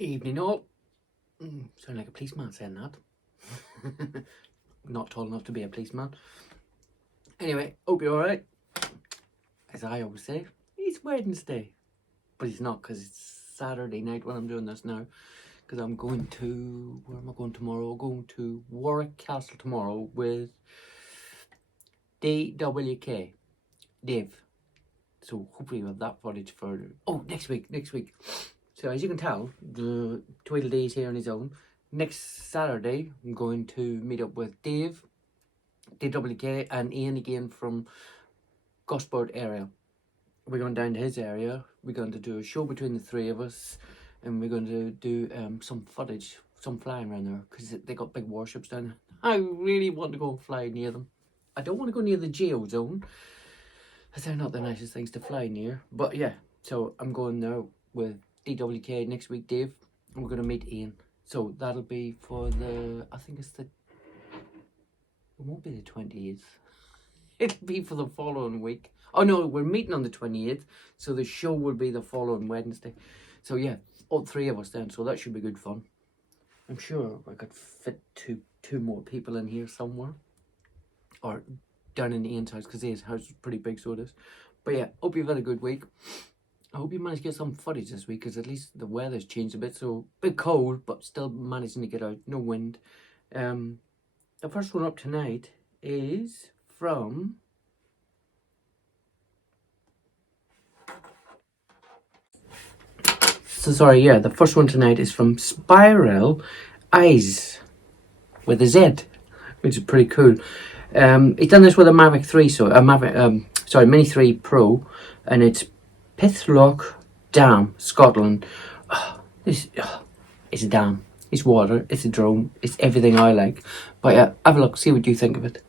Evening all. Sound like a policeman saying that. Not tall enough to be a policeman. Anyway, hope you're alright. As I always say, it's Wednesday. But it's not, because it's Saturday night when I'm doing this now. Because I'm going to... Where am I going tomorrow? I'm going to Warwick Castle tomorrow with DWK. Dave. So hopefully we'll have that footage for... Oh, next week. So as you can tell, the Tweedledee is here on his own. Next Saturday, I'm going to meet up with Dave, DWK, and Ian again from Gosport area. We're going down to his area. We're going to do a show between the three of us, and we're going to do some footage, some flying around there, because they got big warships down there. I really want to go and fly near them. I don't want to go near the Geo Zone, because they're not the nicest things to fly near. But yeah, so I'm going now with DWK next week, Dave, and we're going to meet Ian. So that'll be for the, I think it's the, it won't be the 28th. It'll be for the following week. Oh no, we're meeting on the 28th, so the show will be the following Wednesday. So yeah, all three of us then, so that should be good fun. I'm sure I could fit two more people in here somewhere. Or down in Ian's house, because his house is pretty big, so it is. But yeah, hope you've had a good week. I hope you managed to get some footage this week, because at least the weather's changed a bit, so a bit cold, but still managing to get out, no wind. The first one up tonight is from... So sorry, yeah, the first one tonight is from Spiral Eyes, with a Z, which is pretty cool. He's done this with a Mavic 3, so a Mavic, Mini 3 Pro, and it's Pitlock Dam, Scotland. It's a dam, it's water, it's a drone, it's everything I like. But yeah, have a look, see what you think of it.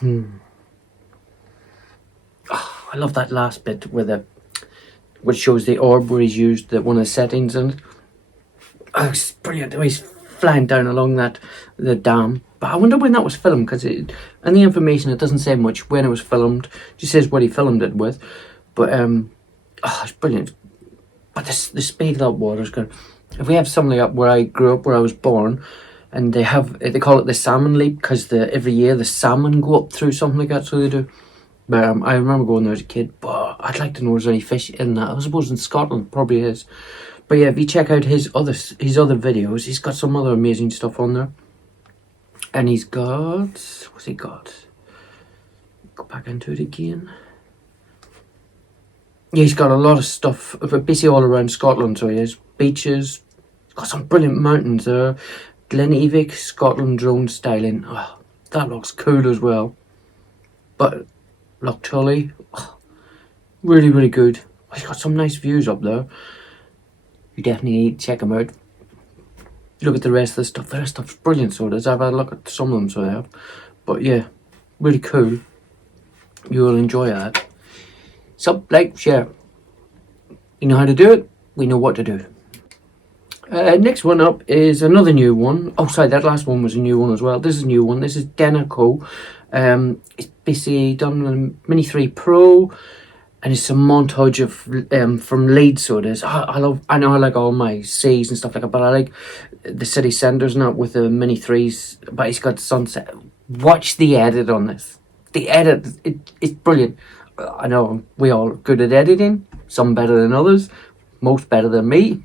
I love that last bit which shows the orb where he's used one of the settings and it's brilliant. He's flying down along the dam. But I wonder when that was filmed, because in the information it doesn't say much when it was filmed. It just says what he filmed it with. But it's brilliant. But the speed of that water is good. If we have something up where I grew up, where I was born, and they call it the salmon leap, because every year the salmon go up through something like that, so they do. But I remember going there as a kid, but I'd like to know if there's any fish in that. I suppose in Scotland probably is. But yeah, if you check out his other videos, he's got some other amazing stuff on there. And he's got, what's he got? Go back into it again. Yeah, he's got a lot of stuff, basically all around Scotland. So he has beaches. He's got some brilliant mountains there. Glenevic, Scotland drone styling. Oh, that looks cool as well. But Loch Tully, really, really good. He's got some nice views up there. You definitely need to check him out. Look at the rest of the stuff. The rest of stuff's brilliant, so does. I've had a look at some of them, so I have. But yeah, really cool. You will enjoy that. Sub, like, share. You know how to do it. We know what to do. Next one up is another new one. Oh, sorry, that last one was a new one as well. This is a new one. This is Denaco. It's basically done on Mini 3 Pro, and it's a montage of from Leeds. So it is. I know I like all my C's and stuff like that, but I like the city centres and that with the Mini 3s. But it's got sunset. Watch the edit on this. The edit, it's brilliant. I know we all good at editing. Some better than others. Most better than me.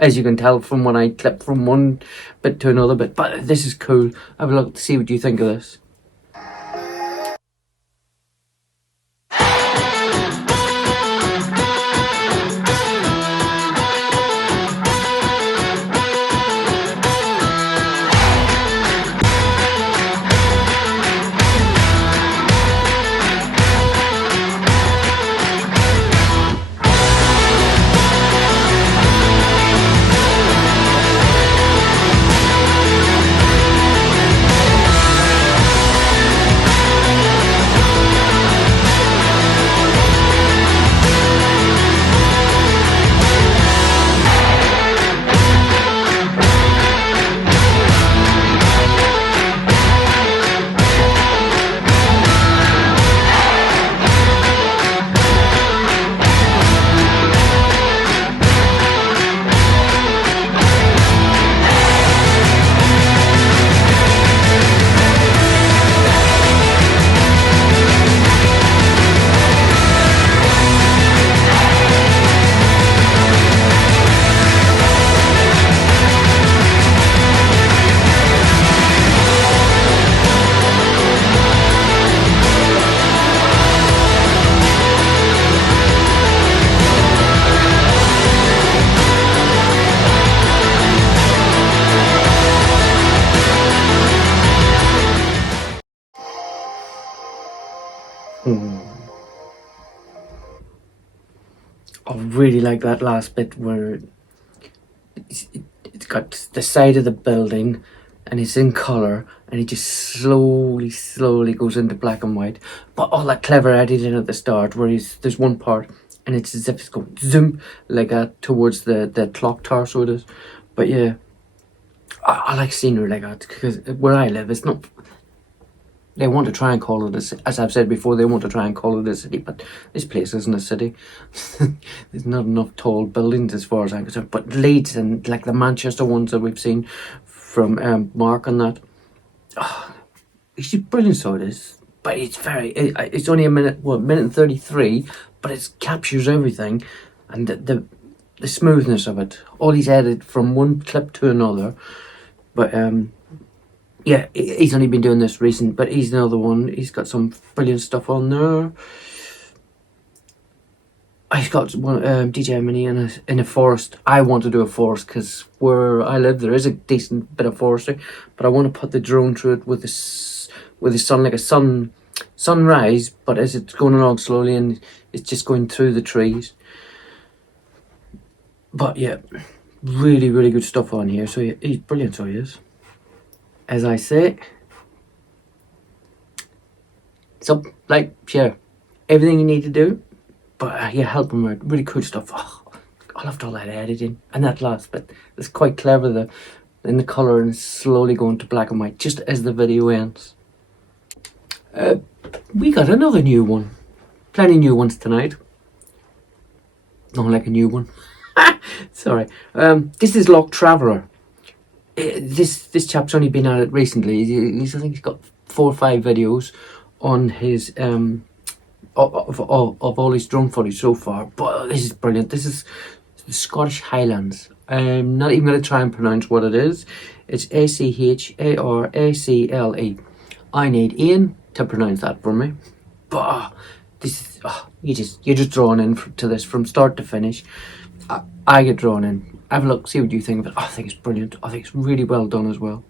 As you can tell from when I clip from one bit to another bit. But this is cool. Have a look to see what you think of this. I really like that last bit where it's got the side of the building and it's in colour and it just slowly goes into black and white. But all that clever editing at the start where there's one part and it's as if it's going zoom like that towards the clock tower, so it is. But yeah, I like scenery like that because where I live, it's not. They want to try and call it as I've said before, they want to try and call it a city, but this place isn't a city. There's not enough tall buildings as far as I'm concerned. But Leeds and like the Manchester ones that we've seen from Mark and that, it's just brilliant, so it is. But it's only a minute and 33, but it captures everything, and the smoothness of it. All he's added from one clip to another, but yeah, he's only been doing this recent, but he's another one. He's got some brilliant stuff on there. He's got one DJ Mini in a forest. I want to do a forest because where I live there is a decent bit of forestry, but I want to put the drone through it with the sun, like a sunrise, but as it's going along slowly and it's just going through the trees. But yeah, really, really good stuff on here. So he's brilliant, so he is. As I say, So, like, share everything you need to do, but yeah, help them with really cool stuff. Oh, I loved all that editing and that last bit. It's quite clever in the color and slowly going to black and white just as the video ends. We got another new one. Plenty new ones tonight. Not like a new one. Sorry. This is Loch Traveller. This chap's only been at it recently. I think he's got 4 or 5 videos on his of all his drone footage so far. But this is brilliant. This is the Scottish Highlands. I'm not even going to try and pronounce what it is. It's Acharacle. I need Ian to pronounce that for me. But this is you're just drawn in to this from start to finish. I get drawn in. Have a look, see what you think of it. I think it's brilliant. I think it's really well done as well.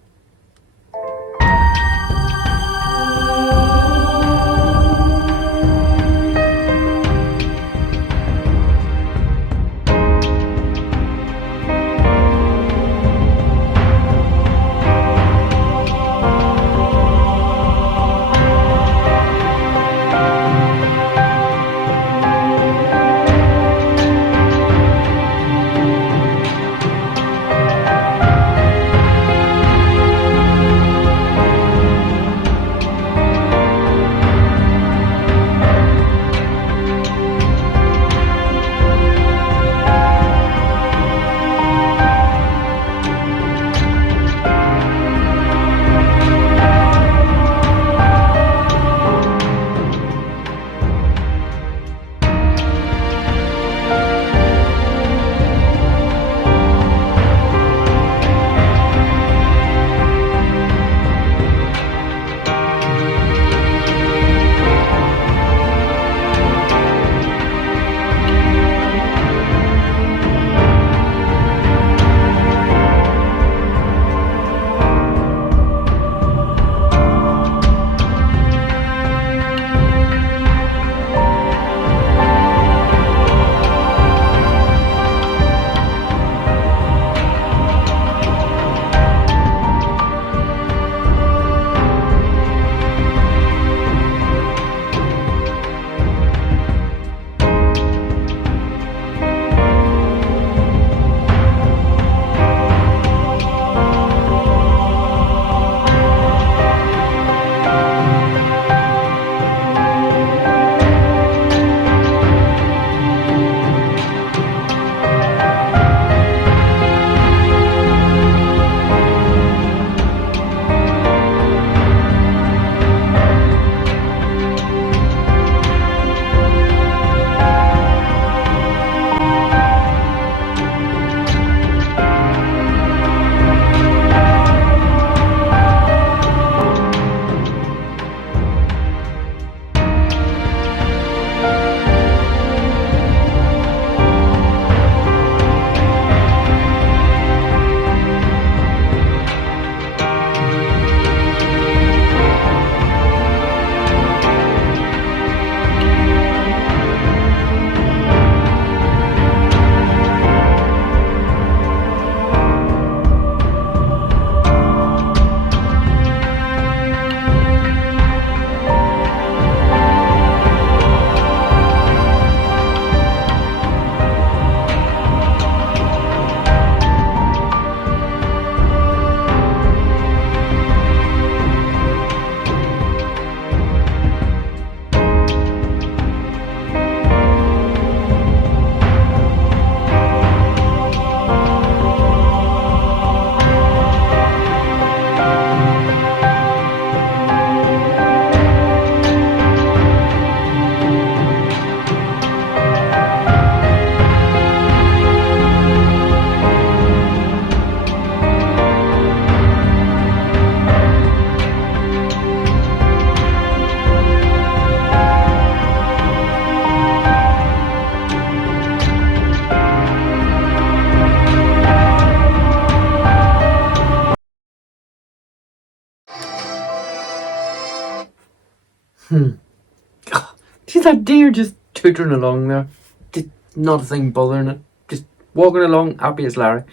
See that deer just tootering along there? Just not a thing bothering it. Just walking along, happy as Larry.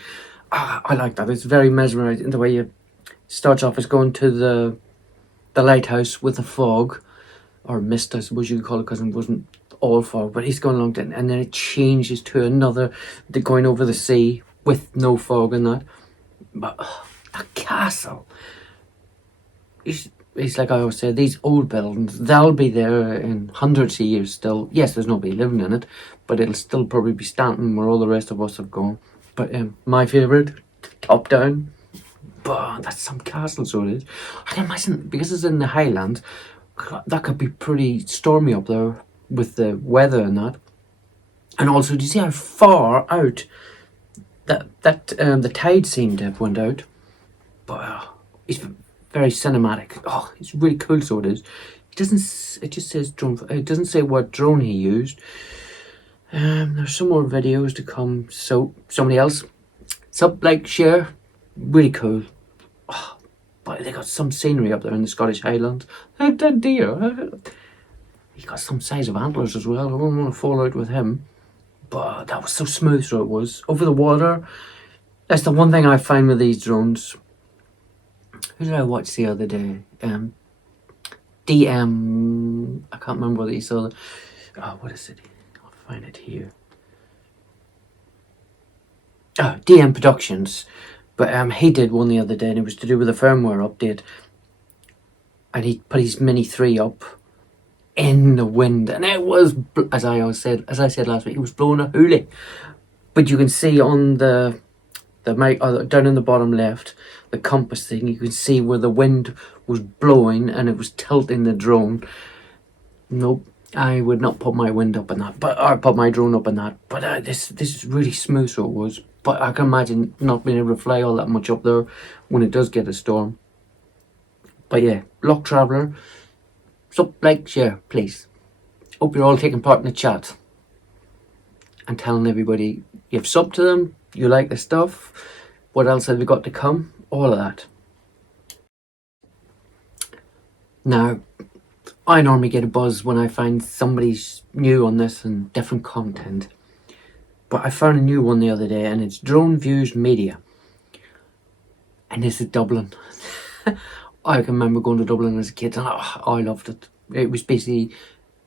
I like that. It's very mesmerising the way it starts off as going to the lighthouse with the fog. or mist, I suppose you could call it, because it wasn't all fog, but he's going along then, and then it changes to another, they're going over the sea with no fog and that. But that castle, it's like I always say, these old buildings, they'll be there in hundreds of years still. Yes, there's nobody living in it, but it'll still probably be standing where all the rest of us have gone. But my favourite, top down, but that's some castle, so it is. I can imagine, because it's in the Highlands, that could be pretty stormy up there with the weather and that. And also, do you see how far out that the tide seemed to have went out? But it's very cinematic. Oh, it's really cool, so it is. It doesn't. It just says drone. It doesn't say what drone he used. There's some more videos to come. So somebody else, sub, like, share. Really cool. Oh, but they got some scenery up there in the Scottish Highlands. That deer. He got some size of antlers as well. I wouldn't want to fall out with him. But that was so smooth, so it was. Over the water. That's the one thing I find with these drones. Who did I watch the other day? DM. I can't remember what he saw. Oh, what is it? I'll find it here. Oh, DM Productions. But he did one the other day, and it was to do with a firmware update. And he put his Mini 3 up in the wind, and it was, as I said last week, it was blowing a hoolie. But you can see on the mic, down in the bottom left, the compass thing, you can see where the wind was blowing and it was tilting the drone. Nope, I would not put my wind up in that, or put my drone up in that. But this is really smooth, so it was. But I can imagine not being able to fly all that much up there when it does get a storm. But yeah, Loch Traveller, sub, like, share, please. Hope you're all taking part in the chat and telling everybody you've subbed to them, you like the stuff, what else have we got to come, all of that. Now, I normally get a buzz when I find somebody's new on this and different content. But I found a new one the other day, and it's Drone Views Media. And this is Dublin. I can remember going to Dublin as a kid, and I loved it. It was basically,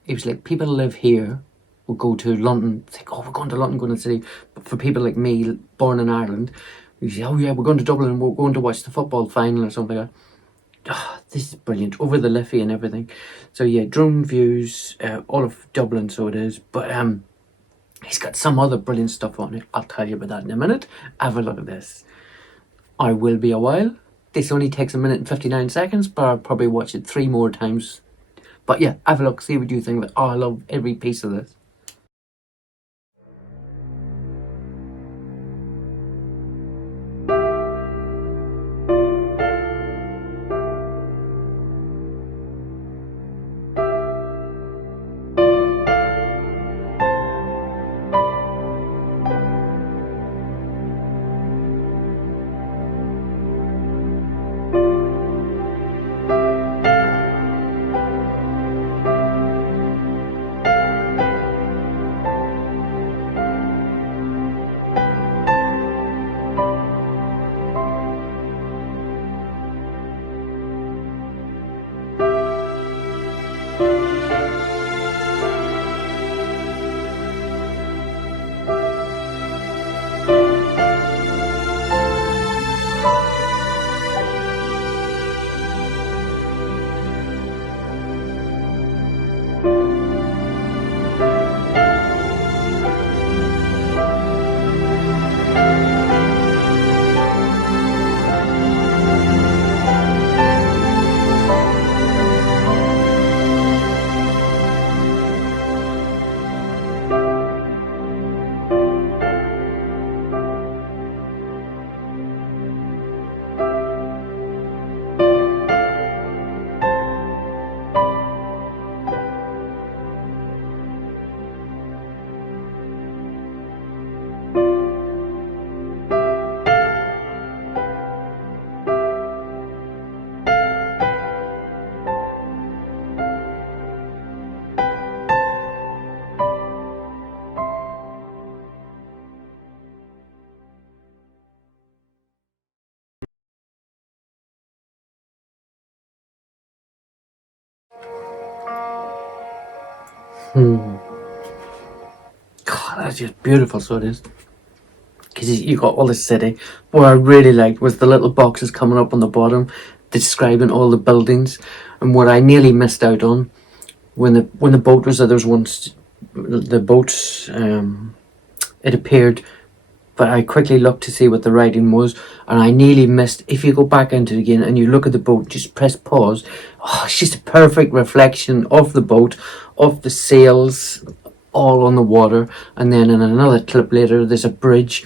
it was like people who live here would go to London, think, oh, we're going to London, going to the city. But for people like me, born in Ireland, we say, oh yeah, we're going to Dublin, we're going to watch the football final or something like that. Oh, this is brilliant, over the Liffey and everything. So yeah, Drone Views, all of Dublin, so it is. But he's got some other brilliant stuff on it. I'll tell you about that in a minute. Have a look at this. I will be a while. This only takes 1 minute and 59 seconds, but I'll probably watch it 3 more times. But yeah, have a look, see what you think. Oh, I love every piece of this. God, that's just beautiful, so it is. Because you got all the city. What I really liked was the little boxes coming up on the bottom describing all the buildings. And what I nearly missed out on when the boat was there was once the boat it appeared, but I quickly looked to see what the writing was, and I nearly missed. If you go back into it again and you look at the boat, just press pause. Oh, it's just a perfect reflection of the boat, of the sails, all on the water. And then in another clip later, there's a bridge,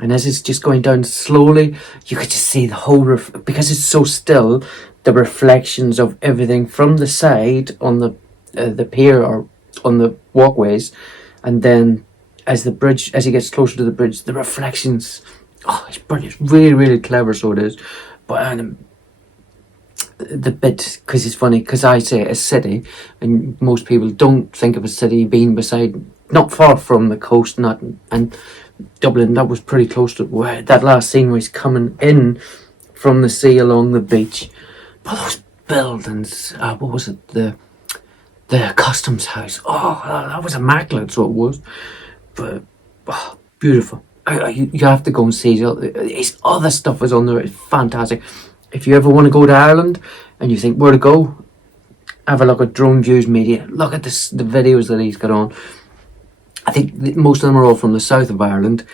and as it's just going down slowly, you could just see the whole because it's so still, the reflections of everything from the side on the pier or on the walkways, and then as he gets closer to the bridge, the reflections. Oh, it's brilliant! It's really, really clever. So it is, but the bit, because it's funny, because I say a city, and most people don't think of a city being beside, not far from the coast, not and Dublin. That was pretty close to where that last scene was coming in from the sea along the beach. But those buildings, what was it? The customs house. Oh, that was immaculate. So it was. But beautiful. You have to go and see it. It's other stuff is on there. It's fantastic. If you ever want to go to Ireland and you think where to go, have a look at Drone Views Media. Look at the videos that he's got on. I think most of them are all from the south of Ireland.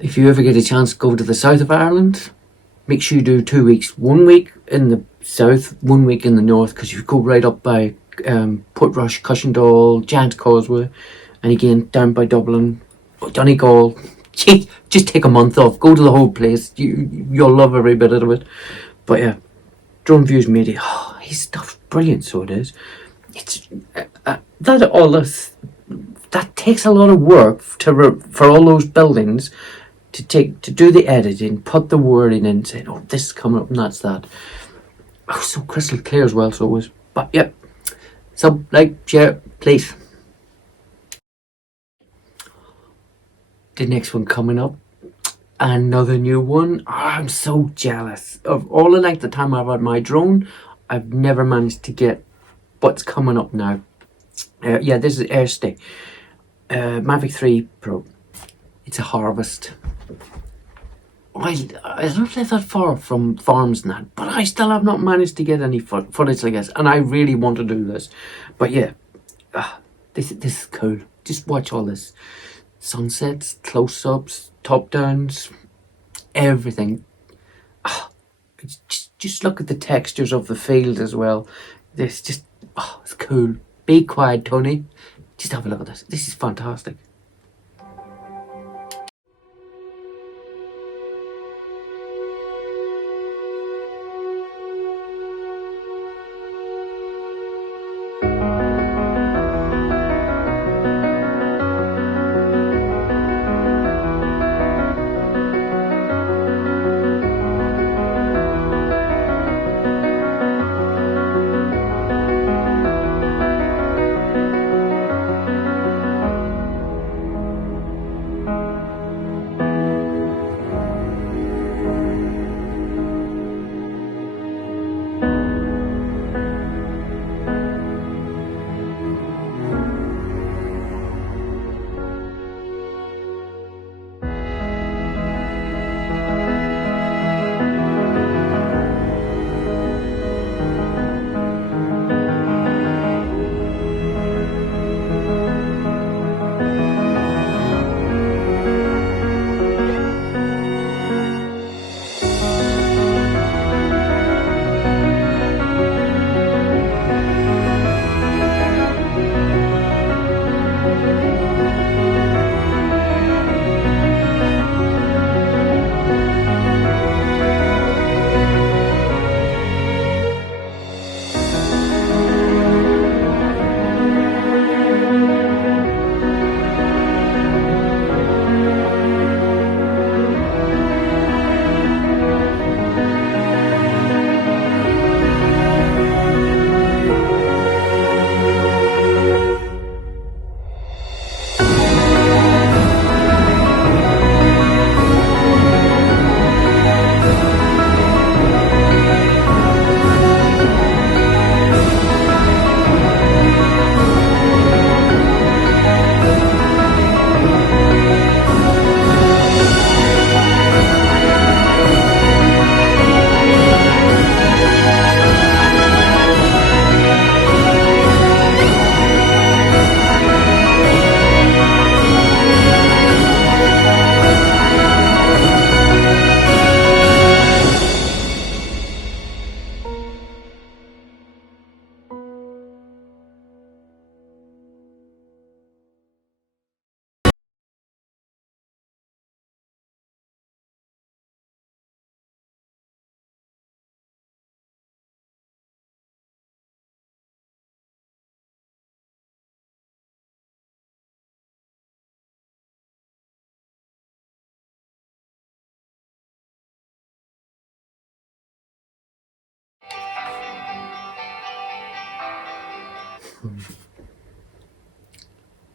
If you ever get a chance to go to the south of Ireland, make sure you do 2 weeks. 1 week in the south, 1 week in the north, because you go right up by Portrush, Cushendall, Giant's Causeway, and again down by Dublin, Donegal. Just take a month off. Go to the whole place. You'll love every bit of it. But yeah, Drone Views Media. Oh, his stuff's brilliant. So it is. It's that takes a lot of work for all those buildings to do the editing, put the wording in, say, oh, this is coming up and that's that. Oh, so crystal clear as well. So it was. But yep. So like, share, please. The next one coming up, another new one. Oh, I'm so jealous of all the length of time I've had my drone. I've never managed to get what's coming up now. Yeah, this is AirStay Mavic 3 Pro. It's a Harvest. I don't live that far from farms and that, but I still have not managed to get any footage like this, and I really want to do this. But yeah, this is cool. Just watch all this. Sunsets, close-ups, top-downs, everything. Just look at the textures of the field as well. It's just, it's cool. Be quiet, Tony. Just have a look at this. This is fantastic.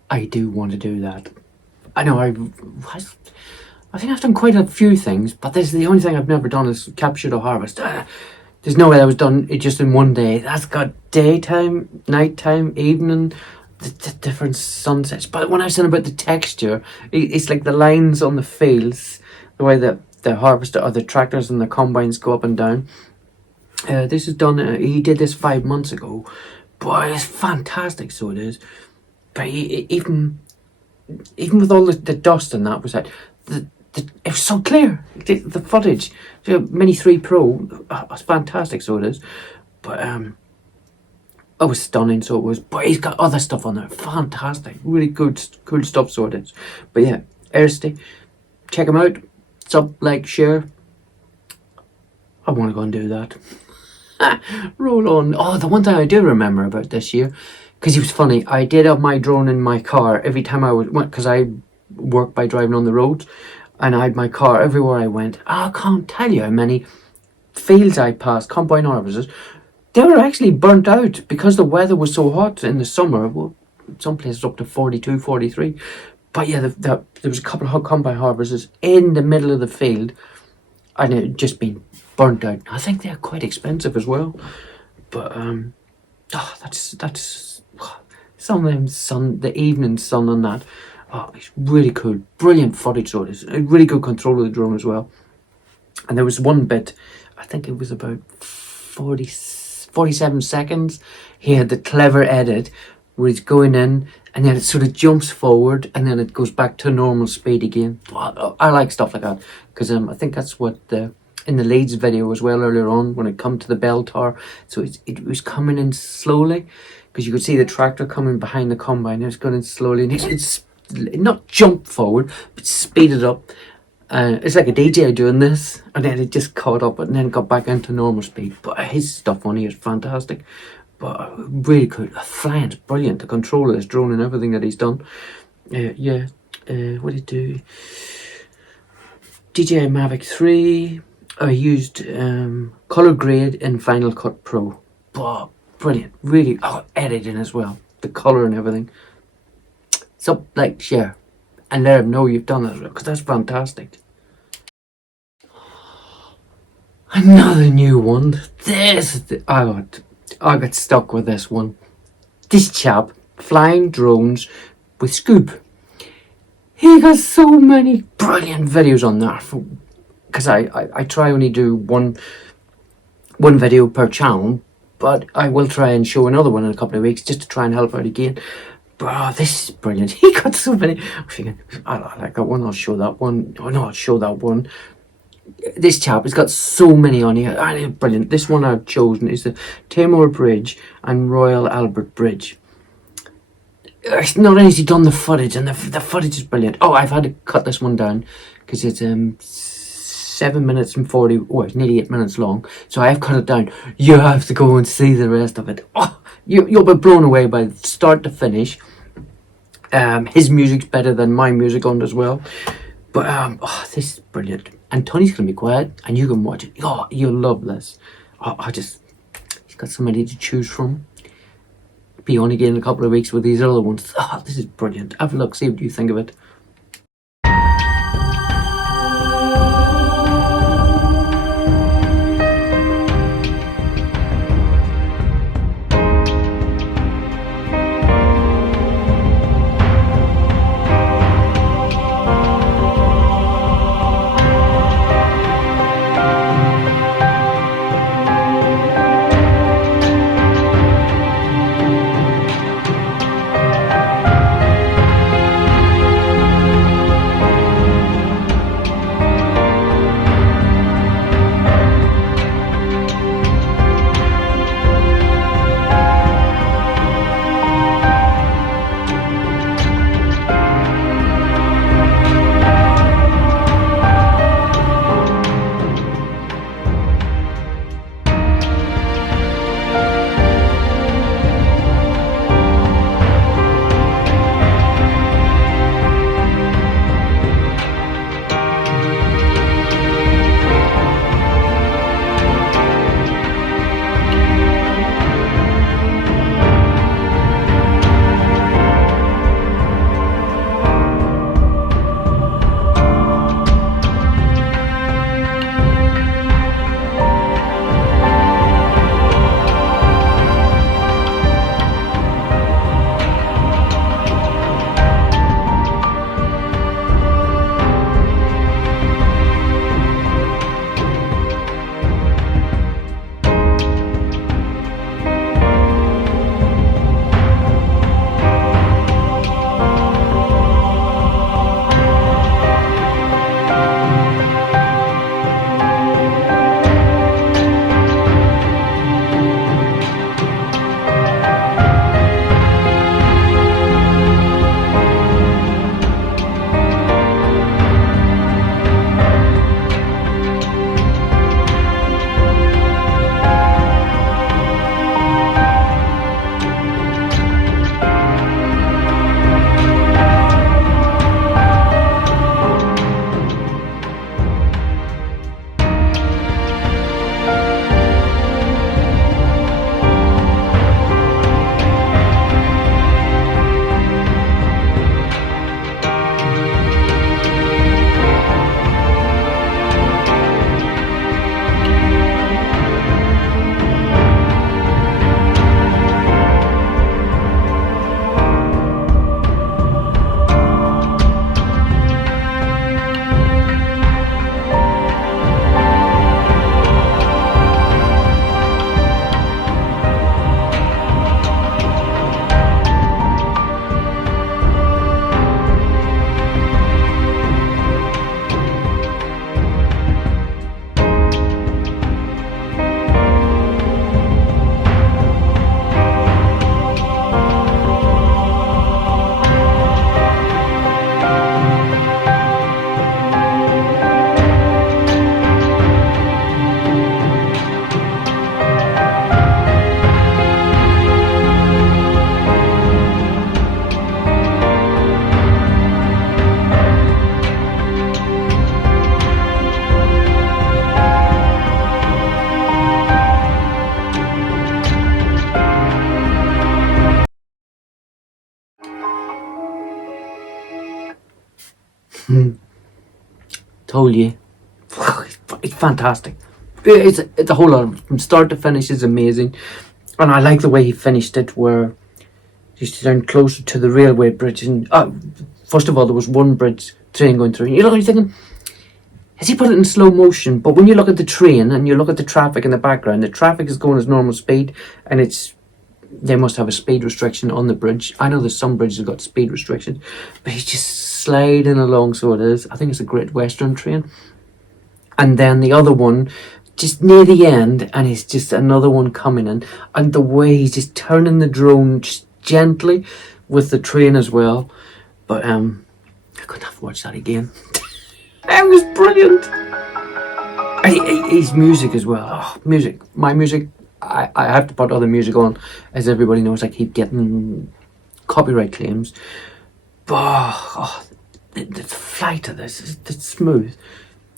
I do want to do that. I know I think I've done quite a few things, but this is the only thing I've never done is capture the harvest. There's no way that was done it just in one day. That's got daytime, nighttime, evening, the different sunsets. But when I was saying about the texture, it's like the lines on the fields, the way that the harvester or the tractors and the combines go up and down. This is done. He did this 5 months ago. Boy, it's fantastic. So it is. But even with all the dust and that was it. It was so clear. The footage, the Mini 3 Pro, was fantastic. So it is, but it was stunning. So it was. But he's got other stuff on there. Fantastic, really good, cool stuff. So it is. But yeah, Airsty, check him out. Sub, like, share. I want to go and do that. Roll on. Oh, the one thing I do remember about this year, because it was funny. I did have my drone in my car every time I went, because I work by driving on the roads. And I had my car everywhere I went. I can't tell you how many fields I passed, combine harvesters. They were actually burnt out because the weather was so hot in the summer. Well, some places up to 42, 43. But yeah, there was a couple of combine harvesters in the middle of the field, and it had just been burnt out. I think they're quite expensive as well. But that's some of them the evening sun on that. Oh, it's really cool. Brilliant footage, so it is. A really good control of the drone as well. And there was one bit, I think it was about 47 seconds. He had the clever edit where he's going in and then it sort of jumps forward and then it goes back to normal speed again. I like stuff like that because I think that's what in the Leeds video as well earlier on when it come to the bell tower. So it was coming in slowly because you could see the tractor coming behind the combine. It was going in slowly and it's not jump forward, but speed it up. It's like a DJ doing this, and then it just caught up and then got back into normal speed. But his stuff on here is fantastic. But really cool. The flying's brilliant. The control of this drone and everything that he's done. Yeah. What did he do? DJI Mavic 3. I used color grade in Final Cut Pro. But brilliant. Really. Editing as well. The color and everything. So, like, share, and let them know you've done it, because that's fantastic. Another new one. I got stuck with this one. This chap flying drones with Scoop. He got so many brilliant videos on that. Because I try only do one video per channel, but I will try and show another one in a couple of weeks just to try and help out again. Bro, this is brilliant. He got so many. I'm thinking, I like that one, I'll show that one. Oh no, I'll show that one. This chap has got so many on here. Brilliant. This one I've chosen is the Tamar Bridge and Royal Albert Bridge. It's not only has he done the footage, and the footage is brilliant. Oh, I've had to cut this one down because it's 7 minutes and 40. Oh, it's nearly 8 minutes long. So I've cut it down. You have to go and see the rest of it. Oh, you'll be blown away by start to finish. His music's better than my music on it as well. But this is brilliant. And Tony's gonna be quiet, and you can watch it. Oh, you'll love this. He's got so many to choose from. Be on again in a couple of weeks with these other ones. This is brilliant. Have a look, see what you think of it. Told you. It's fantastic. It's a whole lot from start to finish is amazing. And I like the way he finished it, where he's down closer to the railway bridge. And first of all, there was one bridge train going through. And you're thinking, has he put it in slow motion? But when you look at the train and you look at the traffic in the background, the traffic is going as normal speed, and they must have a speed restriction on the bridge. I know there's some bridges have got speed restrictions, but he's just sliding along, so it is. I think it's a Great Western train. And then the other one, just near the end, and it's just another one coming in. And the way he's just turning the drone just gently with the train as well. But I couldn't have watched that again. It was brilliant. And his music as well. Oh, music. My music. I have to put other music on, as everybody knows. I keep getting copyright claims. But the flight of this is smooth.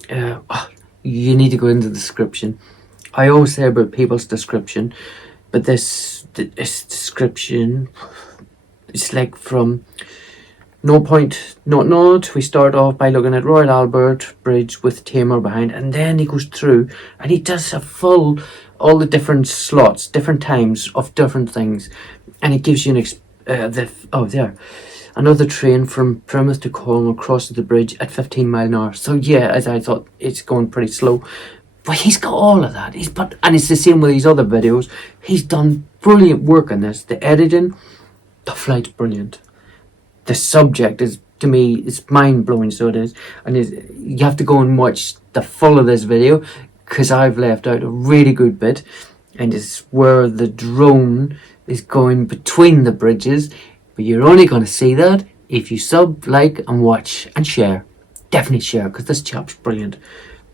You need to go into the description. I always say about people's description, but this description, it's like from no point, not. We start off by looking at Royal Albert Bridge with Tamar behind, and then he goes through and he does all the different slots, different times of different things, and it gives you another train from Plymouth to Cornwall crosses the bridge at 15 mile an hour. So yeah, as I thought, it's going pretty slow, but he's got all of that. And it's the same with these other videos. He's done brilliant work on this. The editing, the flight's brilliant. The subject is, to me, it's mind blowing. So it is, and you have to go and watch the full of this video, because I've left out a really good bit, and it's where the drone is going between the bridges. But you're only going to see that if you sub, like, and watch, and share. Definitely share, because this chap's brilliant.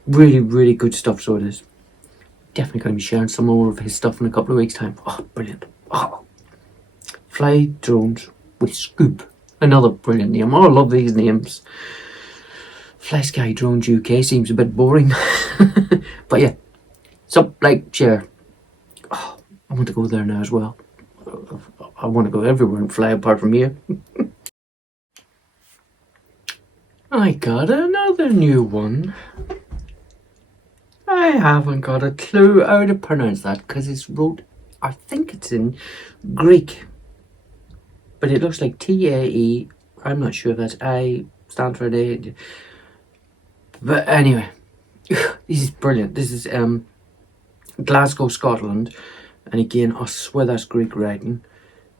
Really, really good stuff, so it is. Definitely going to be sharing some more of his stuff in a couple of weeks' time. Oh, brilliant. Oh. Fly Drones with Scoop. Another brilliant name. Oh, I love these names. Fly Sky Drones UK seems a bit boring. But yeah, sub, like, share. Oh, I want to go there now as well. I want to go everywhere and fly apart from here. I got another new one. I haven't got a clue how to pronounce that, because it's wrote, I think it's in Greek, but it looks like TAE. I'm not sure if that's I stand for A. But anyway, this is brilliant. This is Glasgow, Scotland. And again, I swear that's Greek writing.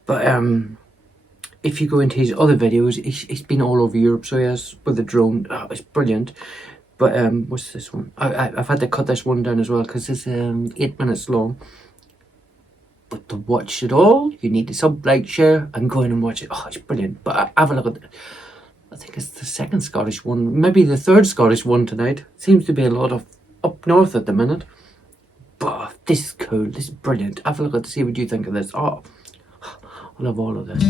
But if you go into his other videos, he's been all over Europe, so he has, with the drone. Oh, it's brilliant. But what's this one? I've had to cut this one down as well, because it's 8 minutes long. But to watch it all, you need to sub, like, share, and go in and watch it. Oh, it's brilliant. But have a look at it. I think it's the second Scottish one, maybe the third Scottish one tonight. Seems to be a lot of up north at the minute. But this is cool. This is brilliant. Have a look at it, see what you think of this. Oh, I love all of this.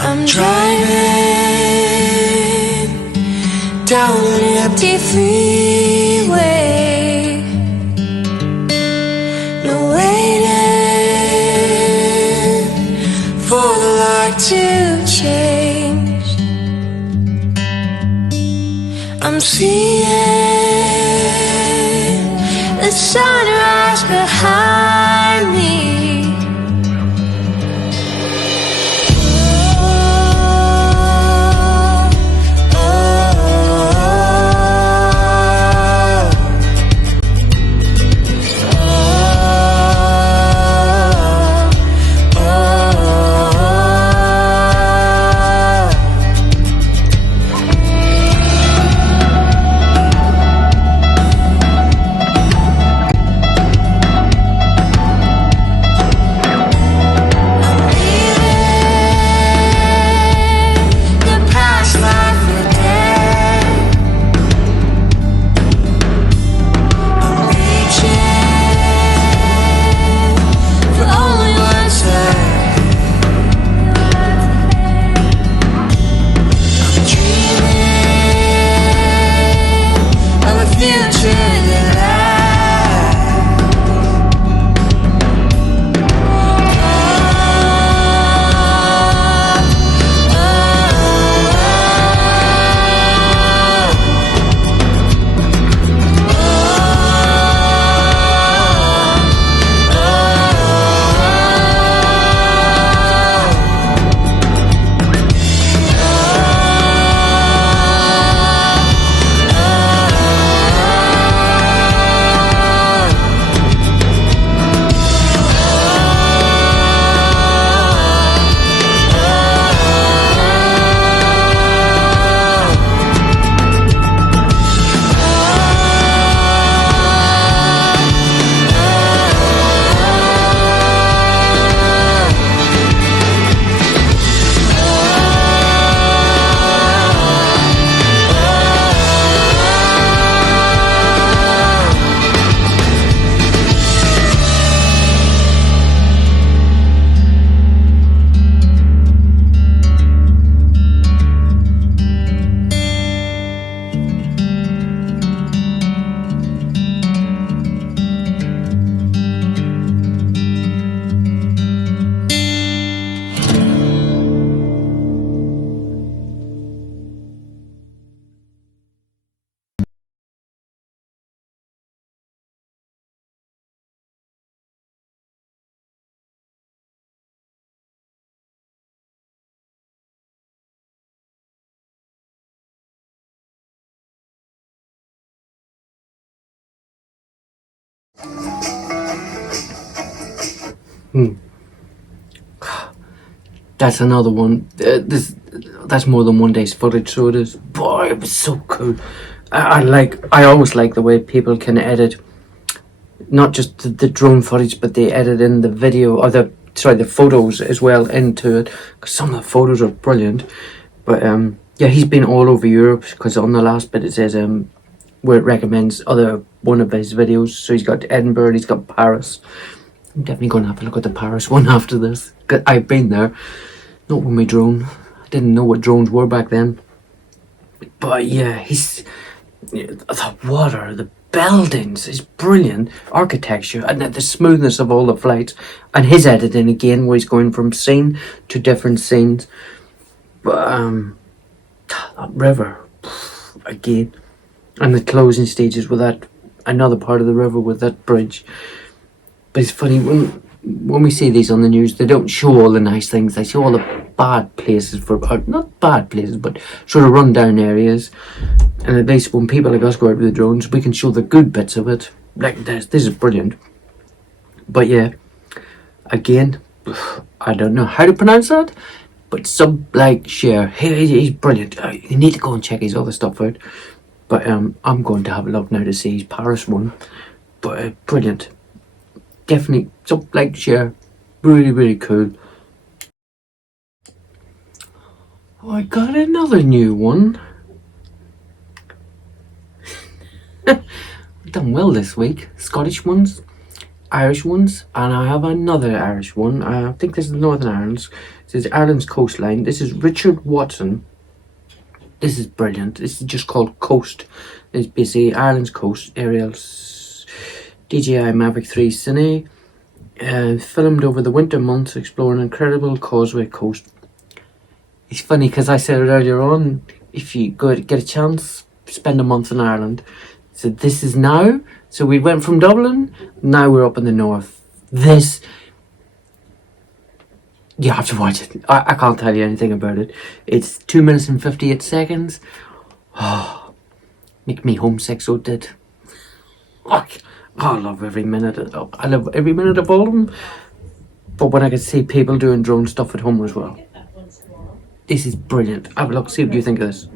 I'm driving down an empty freeway, no waiting for the light to change. I'm seeing the sunrise behind me. That's another one. That's more than one day's footage, so it is. Boy, it was so cool. I always like the way people can edit, not just the drone footage, but they edit in the video or the photos as well into it. Because some of the photos are brilliant. But yeah, he's been all over Europe. Because on the last bit it says where it recommends one of his videos. So he's got Edinburgh, he's got Paris. I'm definitely going to have a look at the Paris one after this. 'Cause I've been there, not with my drone. I didn't know what drones were back then. But yeah, the water, the buildings is brilliant. Architecture and the smoothness of all the flights. And his editing again, where he's going from scene to different scenes. But that river, again. And the closing stages with that, another part of the river with that bridge. But it's funny, when we see these on the news, they don't show all the nice things. They show all the bad places not bad places, but sort of run down areas. And at least when people like us go out with the drones, we can show the good bits of it. Like this is brilliant. But yeah, again, I don't know how to pronounce that, but sub, like, share. He's brilliant. You need to go and check his other stuff out. But I'm going to have a look now to see his Paris one. But brilliant. Definitely sub, like, share. Really, really cool. Oh, I got another new one. We've done well this week. Scottish ones, Irish ones, and I have another Irish one. I think this is Northern Ireland. This is Ireland's coastline. This is Richard Watson. This is brilliant. This is just called Coast. It's basically Ireland's coast aerials. DJI Mavic 3 Cine. Filmed over the winter months, exploring incredible Causeway Coast. It's funny because I said it earlier on. If you get a chance, spend a month in Ireland. So this is now. So we went from Dublin. Now we're up in the north. This, you have to watch it. I can't tell you anything about it. It's 2 minutes and 58 seconds. Oh, make me homesick, so it did. Oh, I love every minute. I love every minute of all of them. But when I can see people doing drone stuff at home as well. This is brilliant. Have a look. See what you think of this.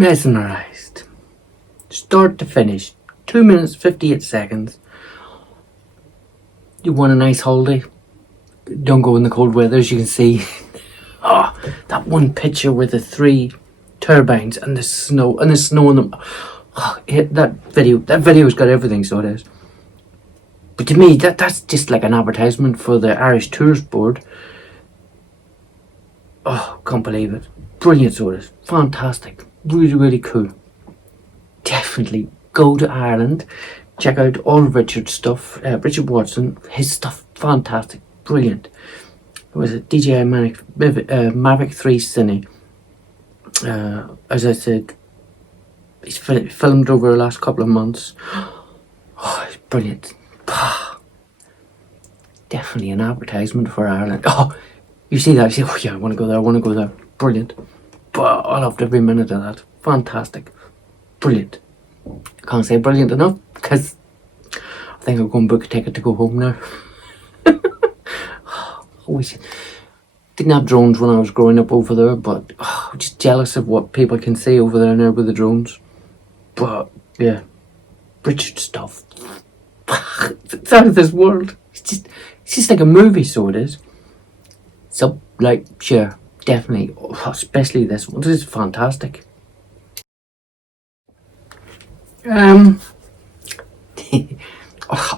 mesmerized. Start to finish. 2 minutes 58 seconds. You want a nice holiday? Don't go in the cold weather, as you can see. Oh, that one picture with the 3 turbines and the snow in them. Oh, that video's got everything, so it is. But to me, that's just like an advertisement for the Irish Tourist Board. Oh, can't believe it. Brilliant, so it is. Fantastic. Really, really cool. Definitely go to Ireland. Check out all of Richard's stuff. Richard Watson, his stuff, fantastic. Brilliant. It was a DJI Mavic 3 Cine. As I said, he's filmed over the last couple of months. Oh, it's brilliant. Definitely an advertisement for Ireland. Oh, you see that? You say, oh yeah, I want to go there. Brilliant. But I loved every minute of that. Fantastic. Brilliant. I can't say brilliant enough because I think I'll go and book a ticket to go home now. Always didn't have drones when I was growing up over there, but I'm just jealous of what people can see over there now with the drones. But yeah, Richard stuff. It's out of this world. It's just like a movie, so it is. So, like, share, definitely, especially this one. This is fantastic. Oh,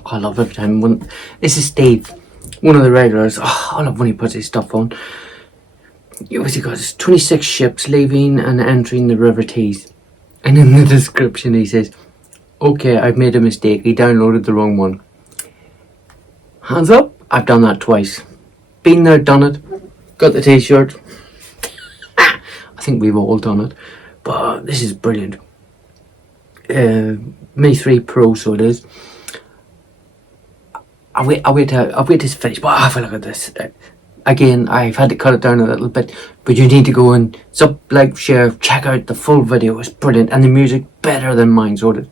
I love every time when this is Steve, one of the regulars. Oh, I love when he puts his stuff on. What's he got? It's 26 ships leaving and entering the River Tees, and in the description he says, "Okay, I've made a mistake. He downloaded the wrong one." Hands up! I've done that twice. Been there, done it. Got the T-shirt. I think we've all done it, but this is brilliant. Mini 3 Pro, so it is. I'll wait to finish, but have a look at this. Again, I've had to cut it down a little bit, but you need to go and sub, like, share, check out the full video. It's brilliant, and the music better than mine, so it is.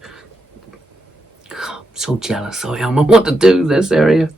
I'm so jealous I am. I want to do this area.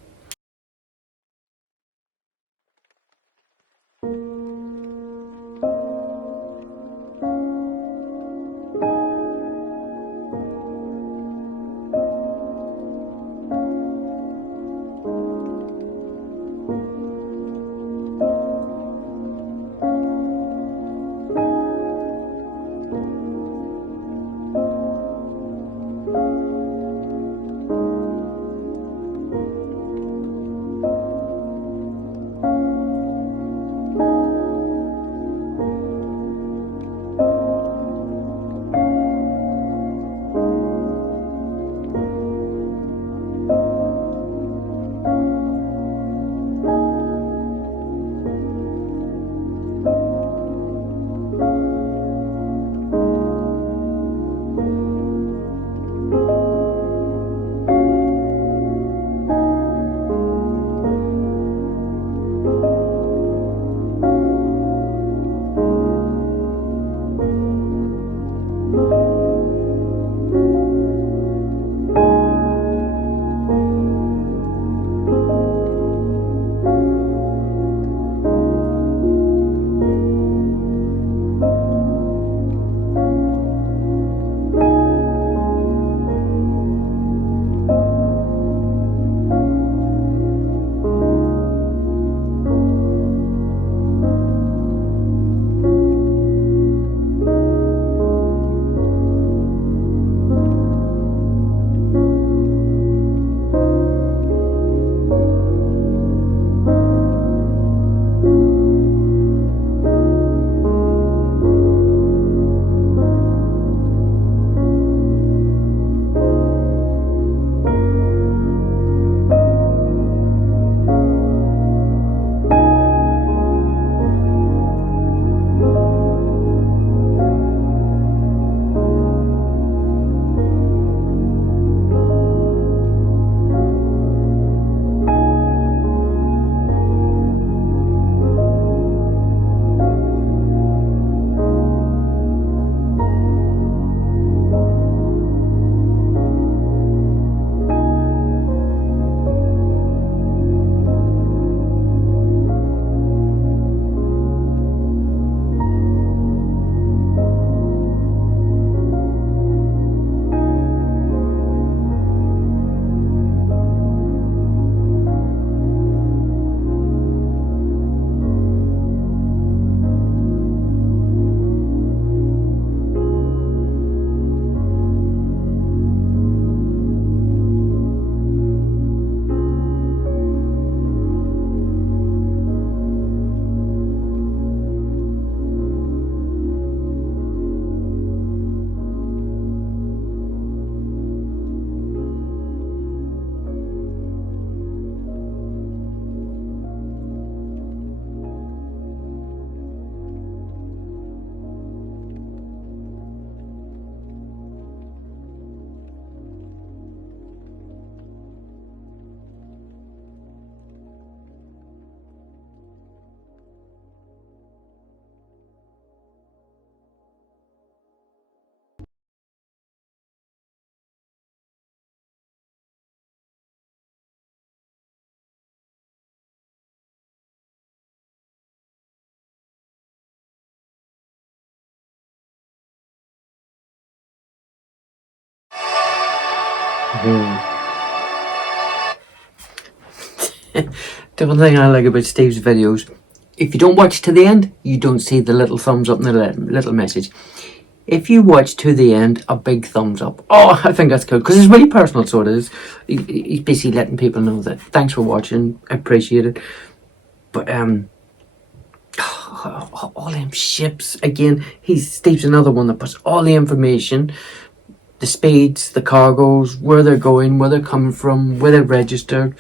The one thing I like about Steve's videos, if you don't watch to the end, you don't see the little thumbs up and the little message. If you watch to the end, a big thumbs up. Oh, I think that's cool because it's really personal. So it is. He's basically letting people know that thanks for watching. I appreciate it. But all them ships again. Steve's another one that puts all the information, the speeds, the cargoes, where they're going, where they're coming from, where they're registered.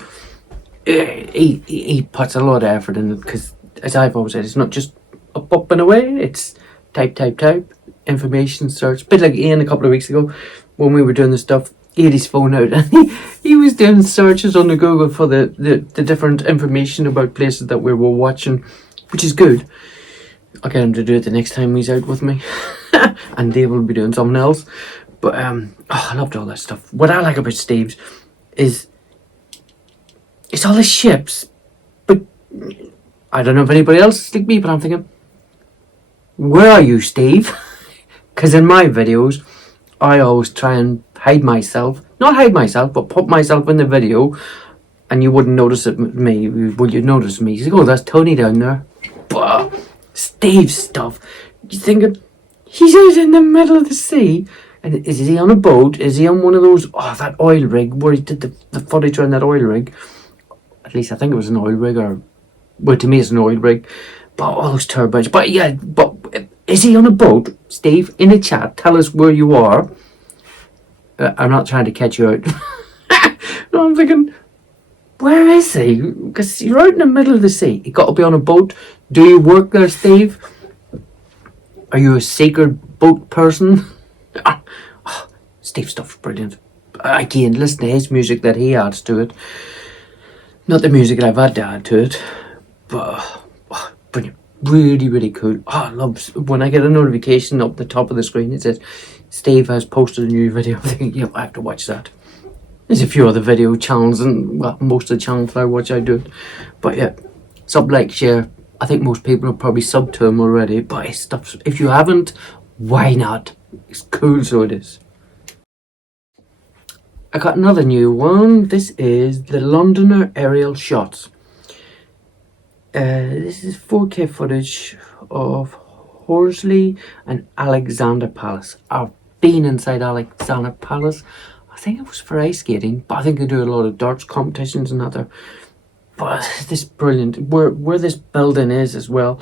He puts a lot of effort in it because, as I've always said, it's not just up and away. It's type, information search. A bit like Ian a couple of weeks ago when we were doing the stuff. He had his phone out and he was doing searches on the Google for the different information about places that we were watching, which is good. I'll get him to do it the next time he's out with me. And Dave will be doing something else. But I loved all that stuff. What I like about Steve's is it's all the ships. But I don't know if anybody else is like me, but I'm thinking, where are you, Steve? Because in my videos, I always try and hide myself. Not hide myself, but put myself in the video. And you wouldn't notice it me. Well, you'd notice me. You go, oh, that's Tony down there. But Steve's stuff. You thinking, he's out in the middle of the sea. And is he on a boat? Is he on one of those, that oil rig where he did the footage on that oil rig? At least I think it was an oil rig, well, to me it's an oil rig. But all those turbines. But yeah, but is he on a boat? Steve, in the chat, tell us where you are. I'm not trying to catch you out. No, I'm thinking, where is he? Because you're out in the middle of the sea. You got to be on a boat. Do you work there, Steve? Are you a secret boat person? Steve's stuff's brilliant. Again, listen to his music that he adds to it. Not the music that I've had to add to it. But brilliant. Really, really cool. I love when I get a notification up the top of the screen. It says Steve has posted a new video. I'm thinking, yeah, I have to watch that. There's a few other video channels, and well, most of the channels I watch, I do it. But yeah, sub, like, share. I think most people have probably subbed to him already. But his stuff, if you haven't, why not? It's cool, so it is. I got another new one. This is the Londoner aerial shots. This is 4K footage of Horsley and Alexandra Palace. I've been inside Alexandra Palace. I think it was for ice skating, but I think they do a lot of darts competitions and other. But this brilliant where this building is as well.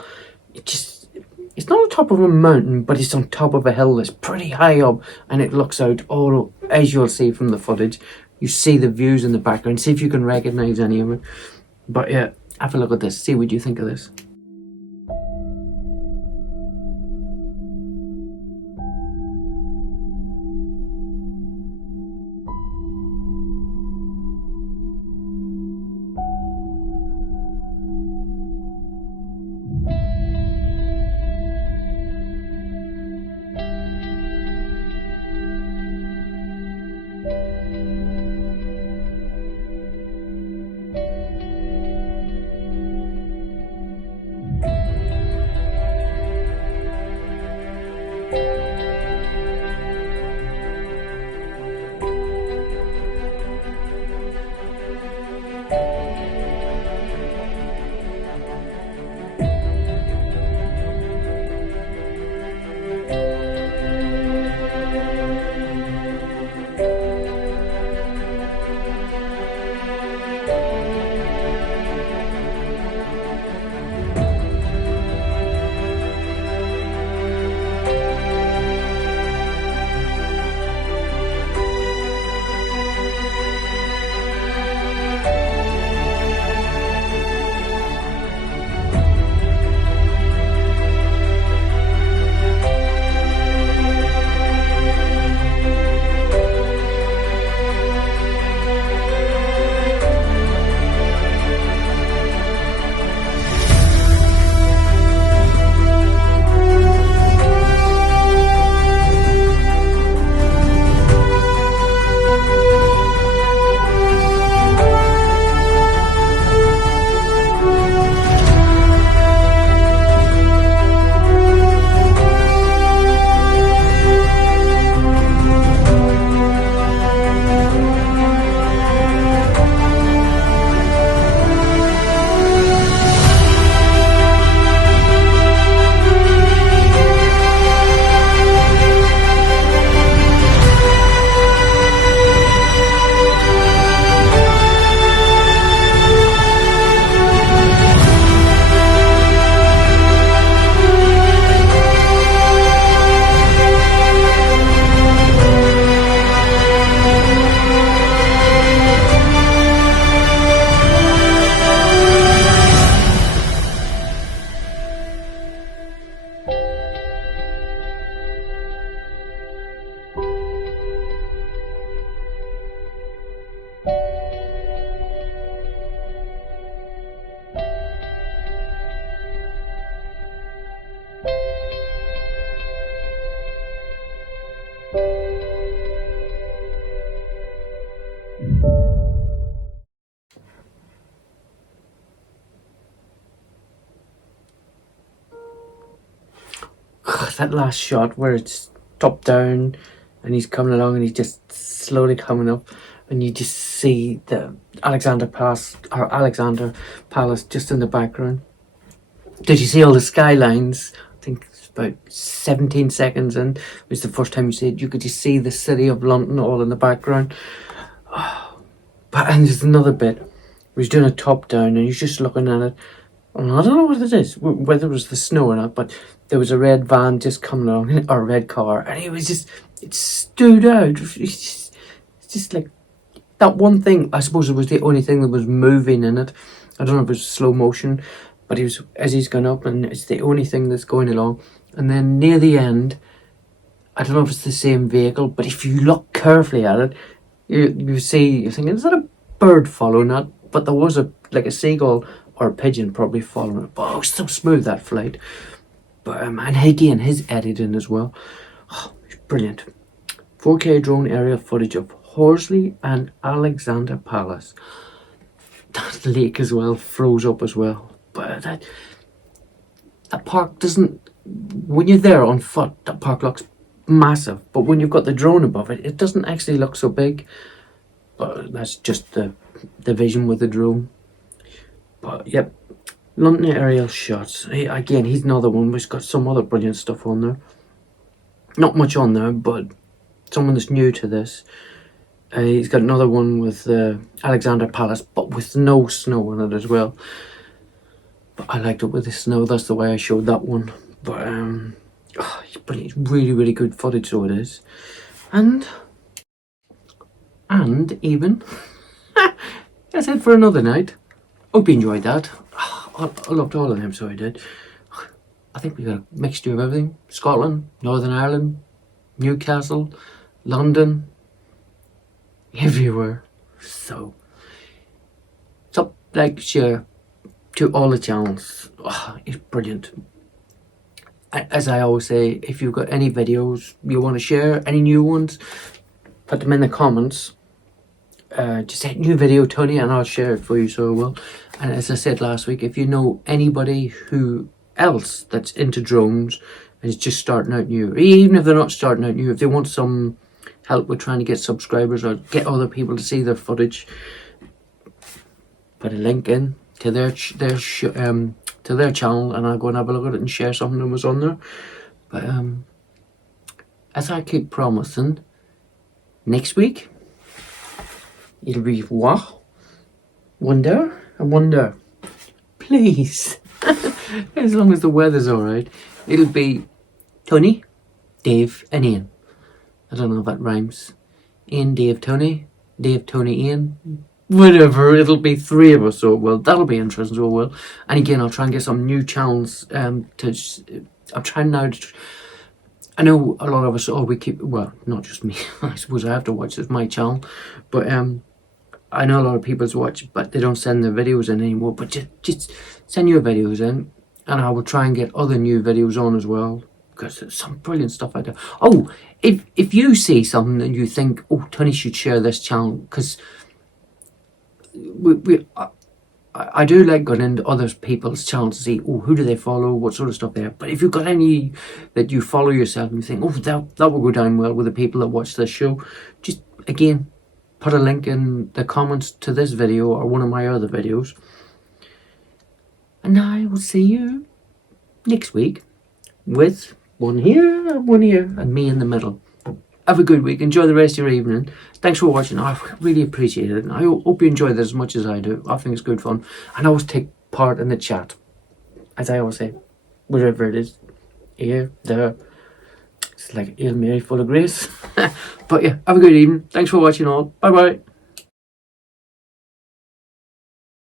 It's not on top of a mountain, but it's on top of a hill that's pretty high up, and it looks out all, as you'll see from the footage. You see the views in the background. See if you can recognize any of it. But yeah, have a look at this. See what you think of this. that last shot where it's top down and he's coming along and he's just slowly coming up and you just see the Alexander Palace just in the background. Did you see all the skylines? I think it's about 17 seconds in. It was the first time you see it. You could just see the city of London all in the background. And there's another bit where he's doing a top down and he's just looking at it. And I don't know what it is, whether it was the snow or not, but there was a red van just coming along, or a red car, and it stood out. It's just like that one thing. I suppose it was the only thing that was moving in it. I don't know if it was slow motion, but as he's gone up, and it's the only thing that's going along. And then near the end, I don't know if it's the same vehicle, but if you look carefully at it, you see, you're thinking, is that a bird following that? But there was a seagull or a pigeon probably following it. But it was so smooth, that flight. But and again, his editing as well. Oh, it's brilliant. 4K drone aerial footage of Horsley and Alexander Palace. That lake as well froze up as well. But that park doesn't, when you're there on foot, that park looks massive. But when you've got the drone above it, it doesn't actually look so big. But that's just the vision with the drone. But yep, London aerial shots. He's another one which got some other brilliant stuff on there. Not much on there, but someone that's new to this. He's got another one with Alexander Palace, but with no snow in it as well. But I liked it with the snow. That's the way I showed that one. But it's really, really good footage, so it is. And even that's it for another night. Hope you enjoyed that. I loved all of them, so I did. I think we got a mixture of everything. Scotland, Northern Ireland, Newcastle, London, everywhere. So like, share to all the channels. It's brilliant. As I always say, if you've got any videos you want to share, any new ones, put them in the comments. Just say new video, Tony, and I'll share it for you, so I will. And as I said last week, if you know anybody else that's into drones and is just starting out new, even if they're not starting out new, if they want some help with trying to get subscribers or get other people to see their footage, put a link in to their channel, and I'll go and have a look at it and share something that was on there. But as I keep promising, next week it'll be what? Wonder. Please. As long as the weather's alright. It'll be Tony, Dave and Ian. I don't know if that rhymes. Ian, Dave, Tony. Dave, Tony, Ian. Whatever, it'll be three of us, so it will. That'll be interesting, so it will. And again, I'll try and get some new channels I'm trying now to... I know a lot of us, well, not just me, I suppose I have to watch, it's my channel, but I know a lot of people watch, but they don't send their videos in anymore, but just send your videos in, and I will try and get other new videos on as well, because there's some brilliant stuff out there. Oh, if you see something and you think, oh, Tony should share this channel, because I do like going into other people's channels to see, oh, who do they follow, what sort of stuff they have. But if you've got any that you follow yourself and you think, oh, that will go down well with the people that watch this show, just, again, put a link in the comments to this video or one of my other videos. And I will see you next week with one here, and me in the middle. Have a good week. Enjoy the rest of your evening. Thanks for watching. I really appreciate it. And I hope you enjoy this as much as I do. I think it's good fun. And I always take part in the chat. As I always say, wherever it is. Here, there. It's like Hail Mary full of grace. But yeah, have a good evening. Thanks for watching all. Bye bye.